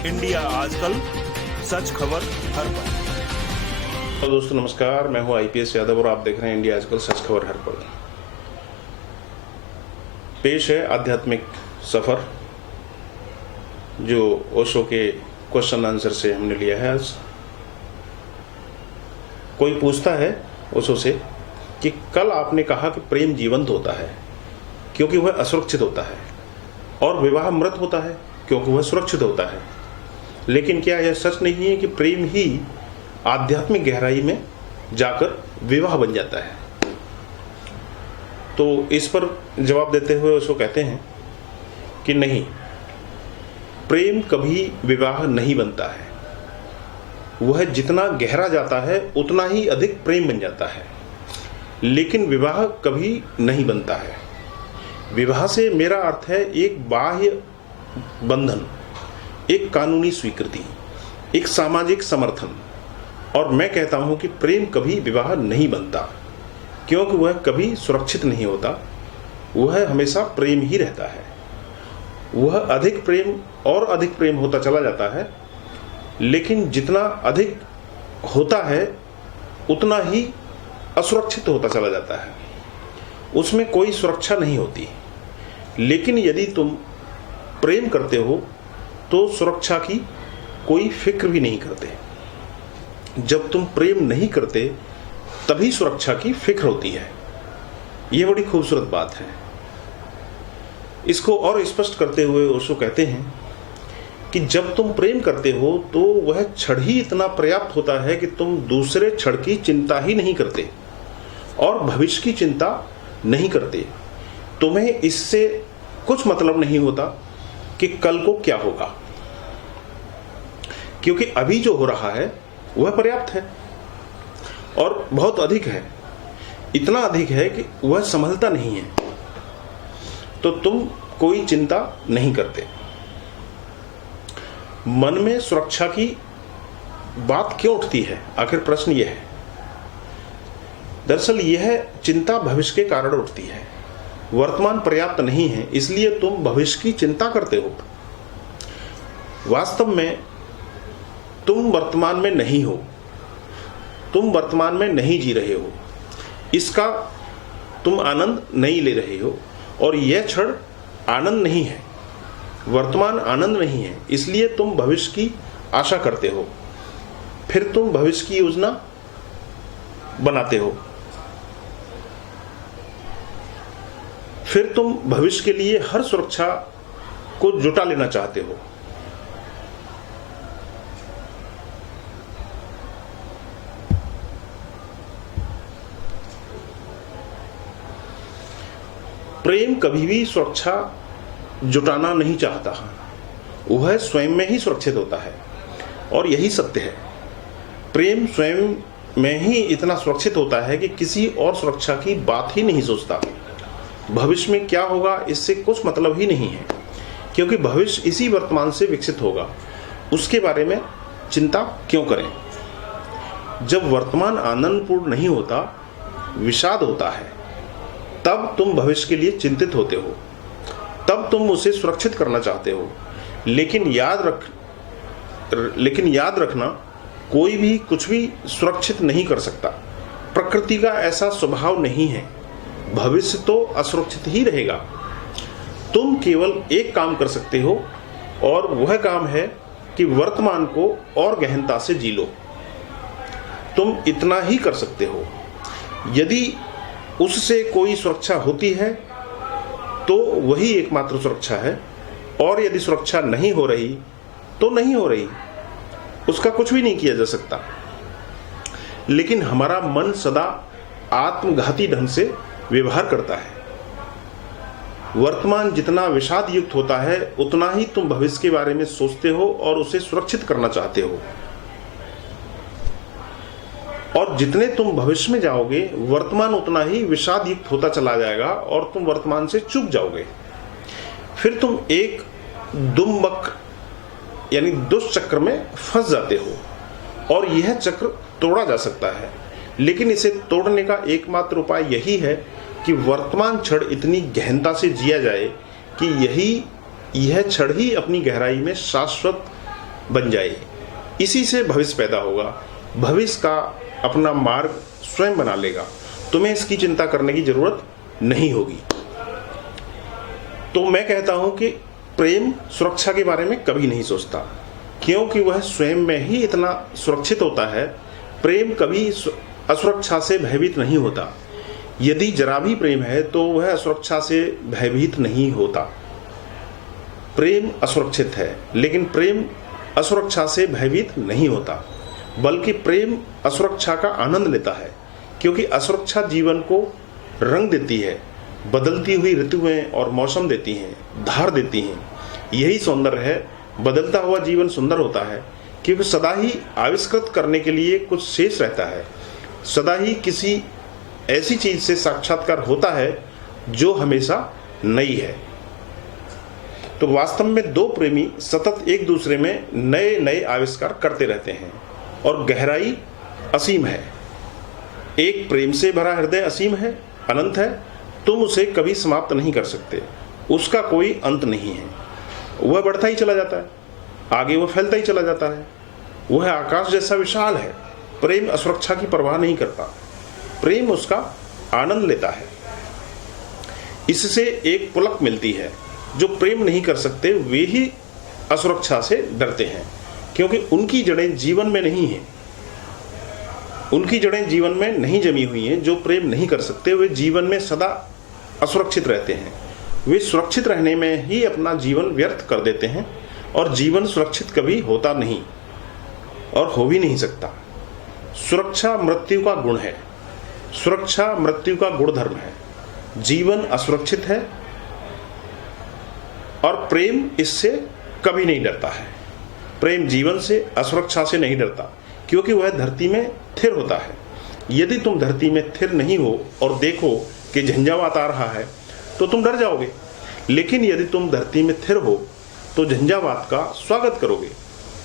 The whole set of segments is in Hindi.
इंडिया आजकल, सच खबर हर पल। तो दोस्तों नमस्कार, मैं हूं आईपीएस यादव और आप देख रहे हैं इंडिया आजकल, सच खबर हर पल। पेश है आध्यात्मिक सफर, जो ओशो के क्वेश्चन आंसर से हमने लिया है आज। कोई पूछता है ओशो से कि कल आपने कहा कि प्रेम जीवंत होता है क्योंकि वह असुरक्षित होता है, और विवाह मृत होता है क्योंकि वह सुरक्षित होता है। लेकिन क्या यह सच नहीं है कि प्रेम ही आध्यात्मिक गहराई में जाकर विवाह बन जाता है? तो इस पर जवाब देते हुए उसको कहते हैं कि नहीं, प्रेम कभी विवाह नहीं बनता है। वह जितना गहरा जाता है उतना ही अधिक प्रेम बन जाता है, लेकिन विवाह कभी नहीं बनता है। विवाह से मेरा अर्थ है एक बाह्य बंधन, एक कानूनी स्वीकृति, एक सामाजिक समर्थन। और मैं कहता हूं कि प्रेम कभी विवाह नहीं बनता क्योंकि वह कभी सुरक्षित नहीं होता। वह हमेशा प्रेम ही रहता है। वह अधिक प्रेम और अधिक प्रेम होता चला जाता है, लेकिन जितना अधिक होता है उतना ही असुरक्षित होता चला जाता है। उसमें कोई सुरक्षा नहीं होती। लेकिन यदि तुम प्रेम करते हो तो सुरक्षा की कोई फिक्र भी नहीं करते। जब तुम प्रेम नहीं करते तभी सुरक्षा की फिक्र होती है। यह बड़ी खूबसूरत बात है। इसको और स्पष्ट करते हुए ओशो कहते हैं कि जब तुम प्रेम करते हो तो वह क्षण ही इतना पर्याप्त होता है कि तुम दूसरे क्षण की चिंता ही नहीं करते और भविष्य की चिंता नहीं करते। तुम्हें इससे कुछ मतलब नहीं होता कि कल को क्या होगा, क्योंकि अभी जो हो रहा है वह पर्याप्त है और बहुत अधिक है। इतना अधिक है कि वह संभलता नहीं है, तो तुम कोई चिंता नहीं करते। मन में सुरक्षा की बात क्यों उठती है? आखिर प्रश्न यह है। दरअसल यह चिंता भविष्य के कारण उठती है। वर्तमान पर्याप्त नहीं है, इसलिए तुम भविष्य की चिंता करते हो। वास्तव में तुम वर्तमान में नहीं हो, तुम वर्तमान में नहीं जी रहे हो, इसका तुम आनंद नहीं ले रहे हो, और यह क्षण आनंद नहीं है, वर्तमान आनंद नहीं है। इसलिए तुम भविष्य की आशा करते हो, फिर तुम भविष्य की योजना बनाते हो, फिर तुम भविष्य के लिए हर सुरक्षा को जुटा लेना चाहते हो। प्रेम कभी भी सुरक्षा जुटाना नहीं चाहता, वह स्वयं में ही सुरक्षित होता है, और यही सत्य है। प्रेम स्वयं में ही इतना सुरक्षित होता है कि किसी और सुरक्षा की बात ही नहीं सोचता। भविष्य में क्या होगा इससे कुछ मतलब ही नहीं है, क्योंकि भविष्य इसी वर्तमान से विकसित होगा। उसके बारे में चिंता क्यों करें? जब वर्तमान आनंदपूर्ण नहीं होता, विषाद होता है, तब तुम भविष्य के लिए चिंतित होते हो, तब तुम उसे सुरक्षित करना चाहते हो। लेकिन याद रखना, कोई भी कुछ भी सुरक्षित नहीं कर सकता। प्रकृति का ऐसा स्वभाव नहीं है। भविष्य तो असुरक्षित ही रहेगा। तुम केवल एक काम कर सकते हो, और वह काम है कि वर्तमान को और गहनता से जी लो। तुम इतना ही कर सकते हो। यदि उससे कोई सुरक्षा होती है तो वही एकमात्र सुरक्षा है, और यदि सुरक्षा नहीं हो रही तो नहीं हो रही, उसका कुछ भी नहीं किया जा सकता। लेकिन हमारा मन सदा आत्मघाती ढंग से व्यवहार करता है। वर्तमान जितना विषाद युक्त होता है उतना ही तुम भविष्य के बारे में सोचते हो और उसे सुरक्षित करना चाहते हो, और जितने तुम भविष्य में जाओगे वर्तमान उतना ही विषाद युक्त होता चला जाएगा और तुम वर्तमान से चूक जाओगे। फिर तुम एक दुम्बक यानी दुष्चक्र में फंस जाते हो, और यह चक्र तोड़ा जा सकता है। लेकिन इसे तोड़ने का एकमात्र उपाय यही है कि वर्तमान क्षण इतनी गहनता से जिया जाए कि यह क्षण ही अपनी गहराई में शाश्वत बन जाए। इसी से भविष्य पैदा होगा, भविष्य का अपना मार्ग स्वयं बना लेगा, तुम्हें इसकी चिंता करने की जरूरत नहीं होगी। तो मैं कहता हूं कि प्रेम सुरक्षा के बारे में कभी नहीं सोचता, क्योंकि वह स्वयं में ही इतना सुरक्षित होता है। प्रेम कभी असुरक्षा से भयभीत नहीं होता। यदि जरा भी प्रेम है तो वह असुरक्षा से भयभीत नहीं होता। प्रेम असुरक्षित है, लेकिन प्रेम असुरक्षा से भयभीत नहीं होता, बल्कि प्रेम असुरक्षा का आनंद लेता है, क्योंकि असुरक्षा जीवन को रंग देती है, बदलती हुई ऋतुएं और मौसम देती हैं, धार देती हैं। यही सौंदर्य है। बदलता हुआ जीवन सुंदर होता है, क्योंकि सदा ही आविष्कृत करने के लिए कुछ शेष रहता है, सदा ही किसी ऐसी चीज से साक्षात्कार होता है जो हमेशा नई है। तो वास्तव में दो प्रेमी सतत एक दूसरे में नए नए आविष्कार करते रहते हैं और गहराई असीम है। एक प्रेम से भरा हृदय असीम है, अनंत है। तुम उसे कभी समाप्त नहीं कर सकते, उसका कोई अंत नहीं है। वह बढ़ता ही चला जाता है, आगे वह फैलता ही चला जाता है। वह आकाश जैसा विशाल है। प्रेम असुरक्षा की परवाह नहीं करता, प्रेम उसका आनंद लेता है। इससे एक पुलक मिलती है। जो प्रेम नहीं कर सकते वे ही असुरक्षा से डरते हैं, क्योंकि उनकी जड़ें जीवन में नहीं हैं, उनकी जड़ें जीवन में नहीं जमी हुई हैं। जो प्रेम नहीं कर सकते वे जीवन में सदा असुरक्षित रहते हैं। वे सुरक्षित रहने में ही अपना जीवन व्यर्थ कर देते हैं, और जीवन सुरक्षित कभी होता नहीं और हो भी नहीं सकता। सुरक्षा मृत्यु का गुण है, सुरक्षा मृत्यु का गुणधर्म है। जीवन असुरक्षित है और प्रेम इससे कभी नहीं डरता है। प्रेम जीवन से, असुरक्षा से नहीं डरता, क्योंकि वह धरती में स्थिर होता है। यदि तुम धरती में स्थिर नहीं हो और देखो कि झंझावात आ रहा है तो तुम डर जाओगे, लेकिन यदि तुम धरती में स्थिर हो तो झंझावात का स्वागत करोगे,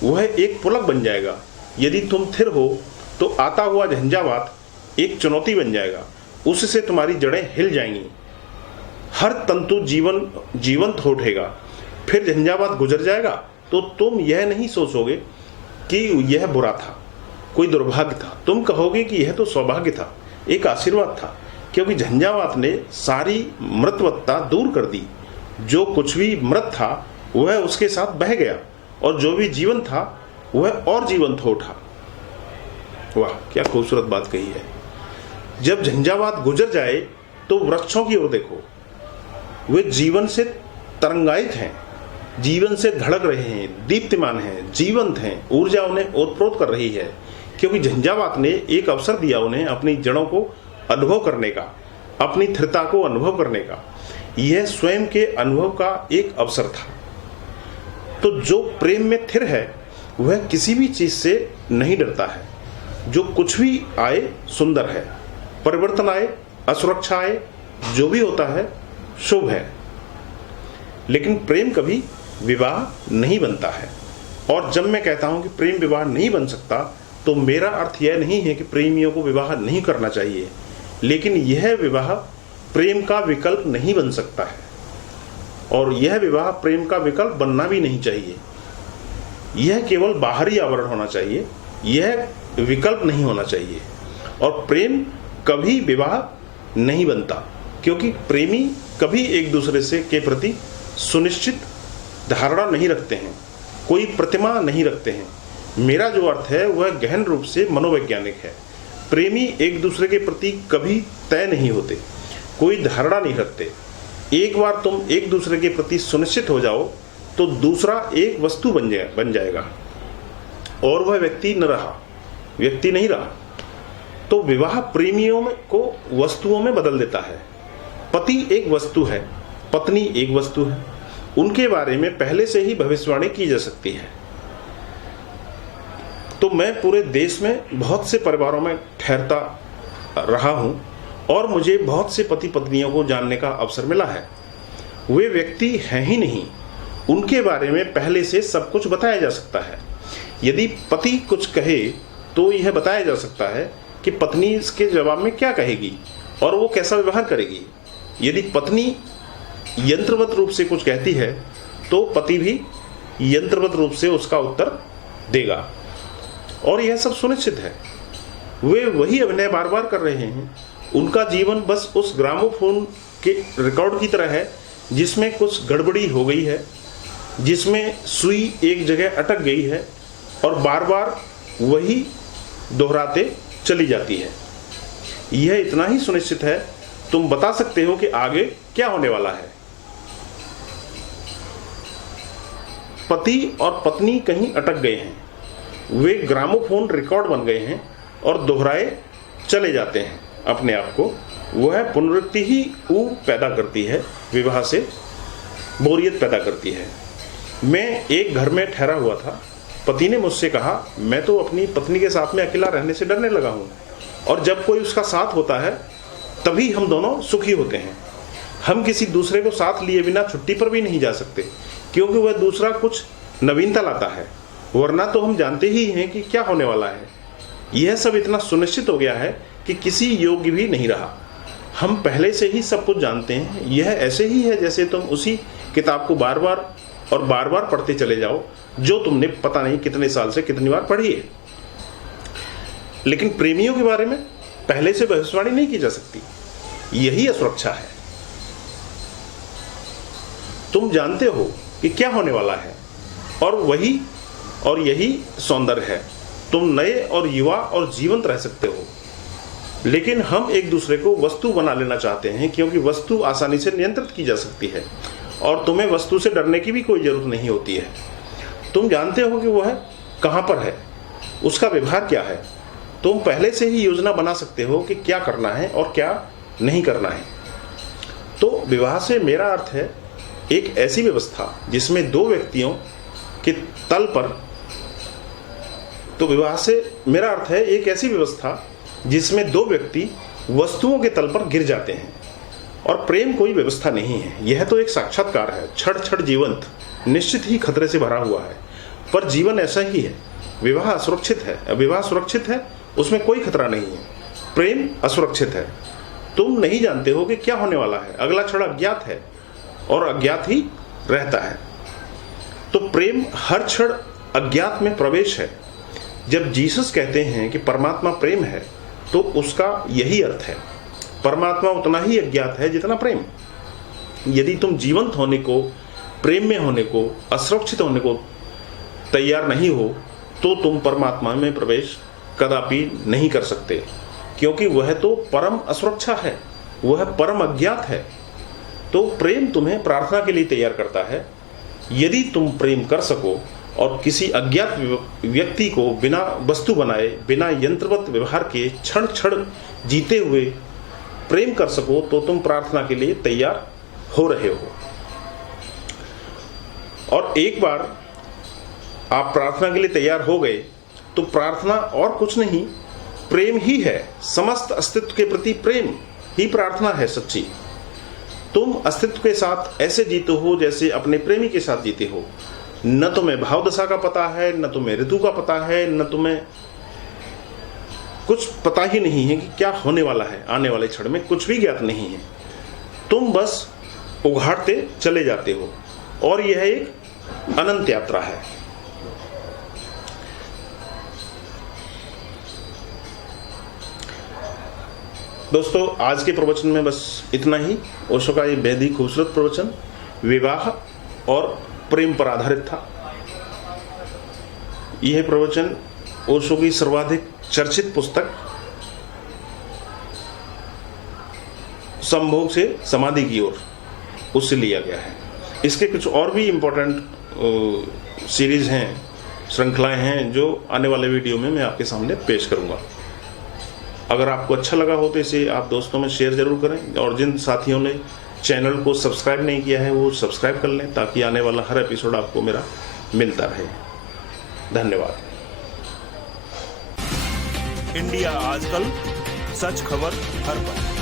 वह एक पुलक बन जाएगा। यदि तुम स्थिर हो तो आता हुआ झंझावात एक चुनौती बन जाएगा, उससे तुम्हारी जड़ें हिल जाएंगी, हर तंतु जीवंत हो उठेगा। फिर झंझावात गुजर जाएगा तो तुम यह नहीं सोचोगे कि यह बुरा था, कोई दुर्भाग्य था। तुम कहोगे कि यह तो सौभाग्य था, एक आशीर्वाद था, क्योंकि झंझावात ने सारी मृतवत्ता दूर कर दी। जो कुछ भी मृत था वह उसके साथ बह गया, और जो भी जीवन था वह और जीवंत हो उठा। वाह, क्या खूबसूरत बात कही है। जब झंझावात गुजर जाए तो वृक्षों की ओर देखो, वे जीवन से तरंगायित हैं, जीवन से धड़क रहे हैं, दीप्तिमान हैं, जीवंत हैं, ऊर्जा उन्हें ओतप्रोत कर रही है, क्योंकि झंझावात ने एक अवसर दिया उन्हें अपनी जड़ों को अनुभव करने का, अपनी स्थिरता को अनुभव करने का। यह स्वयं के अनुभव का एक अवसर था। तो जो प्रेम में स्थिर है वह किसी भी चीज से नहीं डरता है। जो कुछ भी आए सुंदर है, परिवर्तन आए, असुरक्षा आए, जो भी होता है शुभ है। लेकिन प्रेम कभी विवाह नहीं बनता है। और जब मैं कहता हूं कि प्रेम विवाह नहीं बन सकता, तो मेरा अर्थ यह नहीं है कि प्रेमियों को विवाह नहीं करना चाहिए, लेकिन यह विवाह प्रेम का विकल्प नहीं बन सकता है, और यह विवाह प्रेम का विकल्प बनना भी नहीं चाहिए। यह केवल बाहरी आवरण होना चाहिए, यह विकल्प नहीं होना चाहिए। और प्रेम कभी विवाह नहीं बनता, क्योंकि प्रेमी कभी एक दूसरे से के प्रति सुनिश्चित धारणा नहीं रखते हैं, कोई प्रतिमा नहीं रखते हैं। मेरा जो अर्थ है वह गहन रूप से मनोवैज्ञानिक है। प्रेमी एक दूसरे के प्रति कभी तय नहीं होते, कोई धारणा नहीं रखते। एक बार तुम एक दूसरे के प्रति सुनिश्चित हो जाओ तो दूसरा एक वस्तु बन जाएगा, और वह व्यक्ति नहीं रहा। तो विवाह प्रेमियों को वस्तुओं में बदल देता है। पति एक वस्तु है, पत्नी एक वस्तु है, उनके बारे में पहले से ही भविष्यवाणी की जा सकती है। तो मैं पूरे देश में बहुत से परिवारों में ठहरता रहा हूं, और मुझे बहुत से पति पत्नियों को जानने का अवसर मिला है। वे व्यक्ति हैं ही नहीं, उनके बारे में पहले से सब कुछ बताया जा सकता है। यदि पति कुछ कहे तो यह बताया जा सकता है कि पत्नी इसके जवाब में क्या कहेगी और वो कैसा व्यवहार करेगी। यदि पत्नी यंत्रवत रूप से कुछ कहती है तो पति भी यंत्रवत रूप से उसका उत्तर देगा। और यह सब सुनिश्चित है। वे वही अभिनय बार बार कर रहे हैं। उनका जीवन बस उस ग्रामोफोन के रिकॉर्ड की तरह है जिसमें कुछ गड़बड़ी हो गई है, जिसमें सुई एक जगह अटक गई है और बार बार वही दोहराते चली जाती है। यह इतना ही सुनिश्चित है, तुम बता सकते हो कि आगे क्या होने वाला है। पति और पत्नी कहीं अटक गए हैं, वे ग्रामोफोन रिकॉर्ड बन गए हैं और दोहराए चले जाते हैं अपने आप को। वह पुनरुक्ति ही ऊब पैदा करती है, विवाह से बोरियत पैदा करती है। मैं एक घर में ठहरा हुआ था। पति ने मुझसे कहा, मैं तो अपनी पत्नी के साथ में अकेला रहने से डरने लगा हूँ, और जब कोई उसका साथ होता है तभी हम दोनों सुखी होते हैं। हम किसी दूसरे को साथ लिए बिना छुट्टी पर भी नहीं जा सकते, क्योंकि वह दूसरा कुछ नवीनता लाता है, वरना तो हम जानते ही हैं कि क्या होने वाला है। यह सब इतना सुनिश्चित हो गया है कि किसी योग्य भी नहीं रहा। हम पहले से ही सब कुछ जानते हैं। यह ऐसे ही है जैसे तुम उसी किताब को बार बार और बार बार पढ़ते चले जाओ जो तुमने पता नहीं कितने साल से कितनी बार पढ़ी है। लेकिन प्रेमियों के बारे में पहले से भविष्यवाणी नहीं की जा सकती। यही असुरक्षा है। तुम जानते हो कि क्या होने वाला है, और यही सौंदर्य है। तुम नए और युवा और जीवंत रह सकते हो। लेकिन हम एक दूसरे को वस्तु बना लेना चाहते हैं, क्योंकि वस्तु आसानी से नियंत्रित की जा सकती है और तुम्हें वस्तु से डरने की भी कोई जरूरत नहीं होती है। तुम जानते हो कि वह कहां पर है, उसका व्यवहार क्या है। तुम पहले से ही योजना बना सकते हो कि क्या करना है और क्या नहीं करना है। तो विवाह से मेरा अर्थ है एक ऐसी व्यवस्था जिसमें दो व्यक्तियों के तल पर विवाह से मेरा अर्थ है एक ऐसी व्यवस्था जिसमें दो व्यक्ति वस्तुओं के तल पर गिर जाते हैं। और प्रेम कोई व्यवस्था नहीं है, यह तो एक साक्षात्कार है, क्षण क्षण जीवंत, निश्चित ही खतरे से भरा हुआ है, पर जीवन ऐसा ही है। विवाह असुरक्षित है, विवाह सुरक्षित है, उसमें कोई खतरा नहीं है। प्रेम असुरक्षित है, तुम नहीं जानते हो कि क्या होने वाला है। अगला क्षण अज्ञात है और अज्ञात ही रहता है। तो प्रेम हर क्षण अज्ञात में प्रवेश है। जब जीसस कहते हैं कि परमात्मा प्रेम है, तो उसका यही अर्थ है। परमात्मा उतना ही अज्ञात है जितना प्रेम। यदि तुम जीवंत होने को, प्रेम में होने को, असुरक्षित होने को तैयार नहीं हो, तो तुम परमात्मा में प्रवेश कदापि नहीं कर सकते, क्योंकि वह तो परम असुरक्षा है, वह परम अज्ञात है। तो प्रेम तुम्हें प्रार्थना के लिए तैयार करता है। यदि तुम प्रेम कर सको और किसी अज्ञात व्यक्ति को बिना वस्तु बनाए, बिना यंत्रवत व्यवहार के क्षण क्षण जीते हुए प्रेम कर सको, तो तुम प्रार्थना के लिए तैयार हो रहे हो। और एक बार आप प्रार्थना के लिए तैयार हो गए, तो प्रार्थना और कुछ नहीं, प्रेम ही है। समस्त अस्तित्व के प्रति प्रेम ही प्रार्थना है सच्ची। तुम अस्तित्व के साथ ऐसे जीते हो जैसे अपने प्रेमी के साथ जीते हो। न तुम्हें भाव दशा का पता है, न तुम्हें ऋतु का पता है, न तुम्हें कुछ पता ही नहीं है कि क्या होने वाला है। आने वाले क्षण में कुछ भी ज्ञात नहीं है। तुम बस उघाड़ते चले जाते हो, और यह एक अनंत यात्रा है। दोस्तों, आज के प्रवचन में बस इतना ही। ओशो का ये बेहद ही खूबसूरत प्रवचन विवाह और प्रेम पर आधारित था। यह प्रवचन ओशो की सर्वाधिक चर्चित पुस्तक संभोग से समाधि की ओर, उससे लिया गया है। इसके कुछ और भी इम्पोर्टेंट सीरीज हैं, श्रृंखलाएं हैं, जो आने वाले वीडियो में मैं आपके सामने पेश करूंगा। अगर आपको अच्छा लगा हो तो इसे आप दोस्तों में शेयर जरूर करें, और जिन साथियों ने चैनल को सब्सक्राइब नहीं किया है वो सब्सक्राइब कर लें, ताकि आने वाला हर एपिसोड आपको मेरा मिलता रहे। धन्यवाद। इंडिया आजकल, सच खबर हर पल।